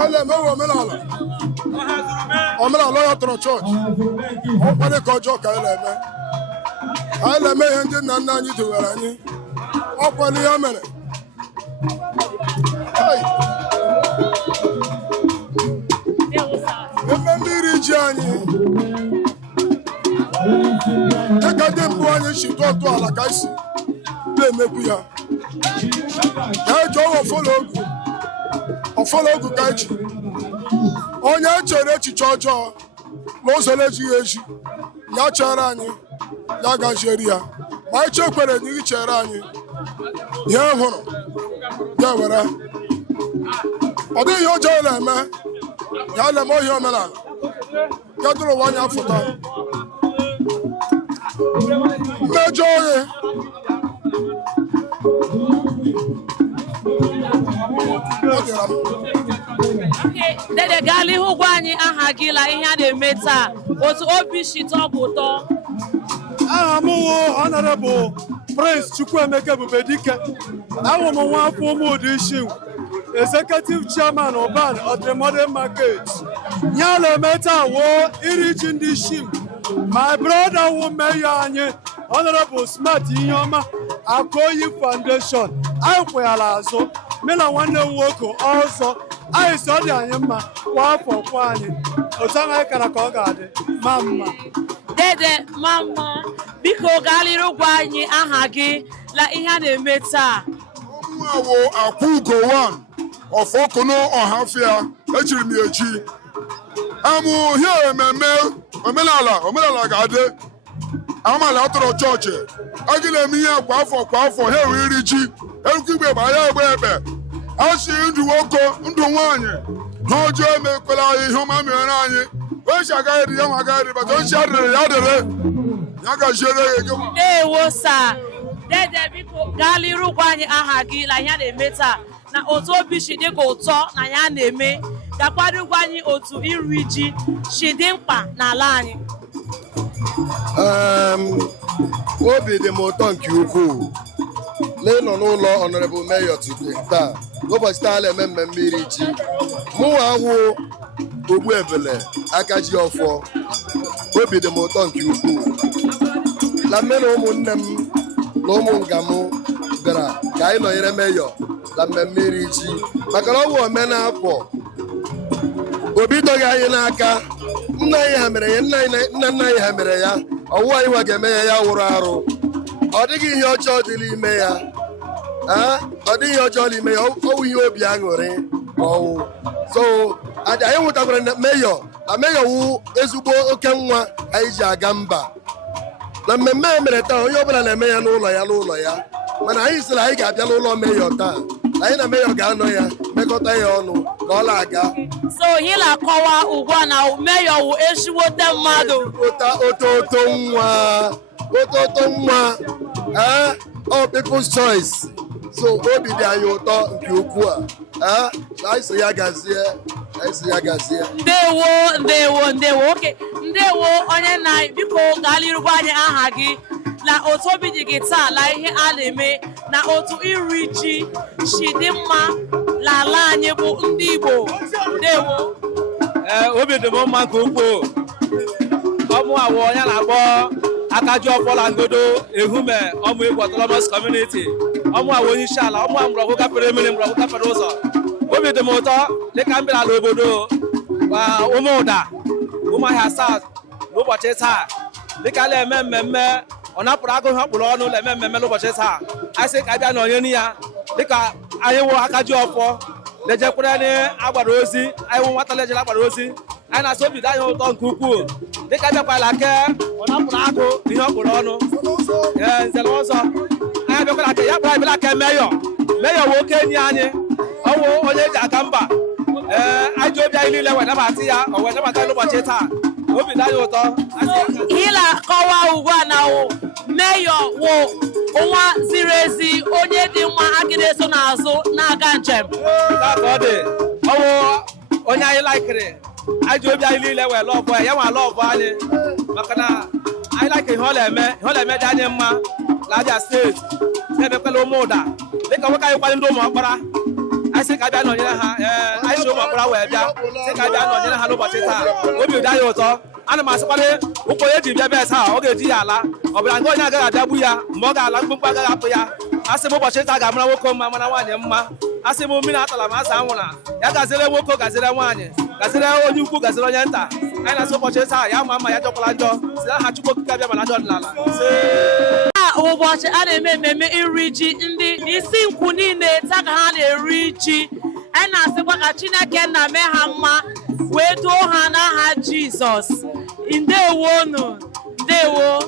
Ale me omenala. Omenala ya tọrọ chọọchị. Ọ kwere ka ọjọọ ka ele eme. Ele eme ihe ndị nna nna anyị dowere anyị. Ọ kwere ya mere. Eme mmiri ji anyị. Dịka ndị mbụ anyị si tụọ ala ka isi na-emekwu ya. Ka eji ọwa ọfọlọ ogu ka eji. Onye chere echiche ọjọọ n'ụzọ na-ejighị eji ya chere anyị ya gazieri ya ma anyị chekwere na ị chere anyị ihe hụrụ ya were ọ dịghị ihe ọjọọ na-eme ya na-eme ohi omenala ya dụrụ ụwa anya fụta mmejọ ohe Dede gaa n'ihu gwa anyị aha gị la ihe a na-eme taa otu obi si tọọ bụ ụtọ. Aha m wụ Honorable Prince Chukwuemeka Ebubedike. Awụ m nwa afọ Ụmụdị Isingwu, Executive Chairman Urban Autonomous Market. Ihe a na-eme taa wụ iri ji ndị Isingwu. My brother wụ mayor anyị Honorable Smart Iheọma Akoyi Foundation. Anyị kwụyara azụ mụ na nwanne m nwoke ọzọ anyị si ọ dị anyị mma kwa afọ kwa anyị otu anyị kara ka ọ ga-adị ma mma. Dede mama biko gaa n'ihu gwa anyị aha gị la ihe a na-eme taa. Ọmụawo Akwụgo 1 Ọfọkụnụ Ọhafịa echiri m echi amụ ihe ememe omenala ga-adị amala atọrọ chọọchị a gị na-eme ihe kwa afọ ha enwe iri ji erukwu igbe gba ya egbe a si ndụ nwoke ndụ nwaanyị ha ọjọọ emekwela anyị ihe ọma mere anyị ochi agaghị ya nwa agaghị bata ochi adịrị ya dịrị ya gaziere ya ego. Ndewo sa Dede biko gaa n'ihu gwa anyị aha gị la ihe a na-eme taa na otu obi si dị ka ụtọ na ya na-eme gakwado gwa anyị otu iri ji si dị mkpa n'ala anyị. Obi dị m ụtọ nke ukwuu n'ịnọ n'ụlọ Honorable Mayor taa ụbọchị taa na-eme mmemme iri ji mụnwa awụ Ogbuebele aka ji ọfọ. Obi dị m ụtọ nke ukwuu na mme na ụmụnne m na ụmụ nga m bịara ka anyị nọnyere Mayor na mmemme iri ji maka na ọ bụ omenafọ obi doghị anyị n'aka nna anyị ha mere ya nna anyị ha mere ya ọwụ anyị nwa ga-eme ya wụrụ arụ ọ dịghị ihe ọjọọ dị n'ime ya ọ dịghị ihe ọjọọ n'ime ya ọwụ ihe obi aṅụrị ọwụ so anyị nwetakwara na Mayor wụ ezigbo oke nwa anyị ji aga mba na mmemme a mere taa onye ọbụla na-eme ya n'ụlọ ya mana anyị sịrị anyị ga-abịa n'ụlọ Mayor taa anyị na Mayor ga-anọ ya mekọta ya ọnụ ka ọ na-aga. So ihe na-akọwa ugbu a na Mayor wụ ezigbote mmadụ ototo nwa all people's choice. So obi dị anyị ụtọ nke ukwuu a anyị so ya gazie. Ndewo oke ndewo onye nna biko gaa n'ihu gwa anyị aha gị na otu obi dị gị taa la ihe a na-eme na otu iri ji si dị mma n'ala anyị bụ ndị Igbo. Ndewo. Obi dị m mma nke ukwuu ọmụawo onye na-akpọ Akaji Ọfọla Ngodo Ehume Isingwu Autonomous Community ọmụawo onye isi ala ọmụa mgbọrọgwụ gafere mmiri mgbọrọgwụ gafere ụzọ. Obi dị m ụtọ dịka m bịara ala obodo Ụmụụda Ụmụahịa South n'ụbọchị taa dịka na-eme mmemme ọ napụrụ agụ ha kpụrụ ọnụ na-eme mmemme n'ụbọchị taa anyị sị ka bịa nọnye ya dịka anyị wụ Akaji Ọfọ lejekwere n'agbara ozi anyị wụ nwata lejere agbara ozi anyị na-asị obi dị anyị ụtọ nke ukwuu dịka bịakwala ke ọ napụrụ agụ ihe ọ kpụrụ ọnụ nzere ọzọ anyị bịakwala ke ya kpara bịala ke Mayor wụ oke enyi anyị ọwụ onye eji aga mba anyị ji obi anyị niile wee nabata ya o wee nabata n'ụbọchị taa obi dị anyị ụtọ. Ihe na-akọwa ugbu a na Mayor wụ nwa ziri ezi onye dị mma agị na-eso n'azụ na-aga njem ka ọ dị ọwụ onye anyị laikiri anyị ji obi anyị niile wee lọbụ ya nwa lọbụ anyị maka na anyị laikiri ihe ọ na-eme dị anyị mma na Abia steeti na-emekwala Ụmụụda dịka nwoke anyị kwanye ndị ụmụ ọkpara anyị sị ka bịa nọnyere ha anyị si ụmụ akwụra wee bịa sị ka bịa nọnyere ha n'ụbọchị taa obi ụda ya ụtọ ana m asịkwadị ụkwụ onye ji bịa bịa taa ọ ga-eji ya ala ọ bụla nke onye agaghị abịagbu ya mgbe ọ ga-ala mkpụmkpụ agaghị apụ ya asị m ụbọchị taa ga-amara nwoke mma mara nwaanyị mma asị m mmiri atala m asa anwụra ya gaziere nwoke gaziere nwaanyị gaziere onye ukwu gaziere onye nta anyị na-asị ụbọchị taa ya ma mma ya jọkwala njọ si ha Chukwu okike abịa mana ajọ ọdịnala ụbọchị a na-eme mmemme iri ji ndị Isingwu niile taa ka ha na-eri ji anyị na-asịkwa ka Chineke nna mee ha mma wee duo ha n'aha Jizọs. Ndewonu, ndewo.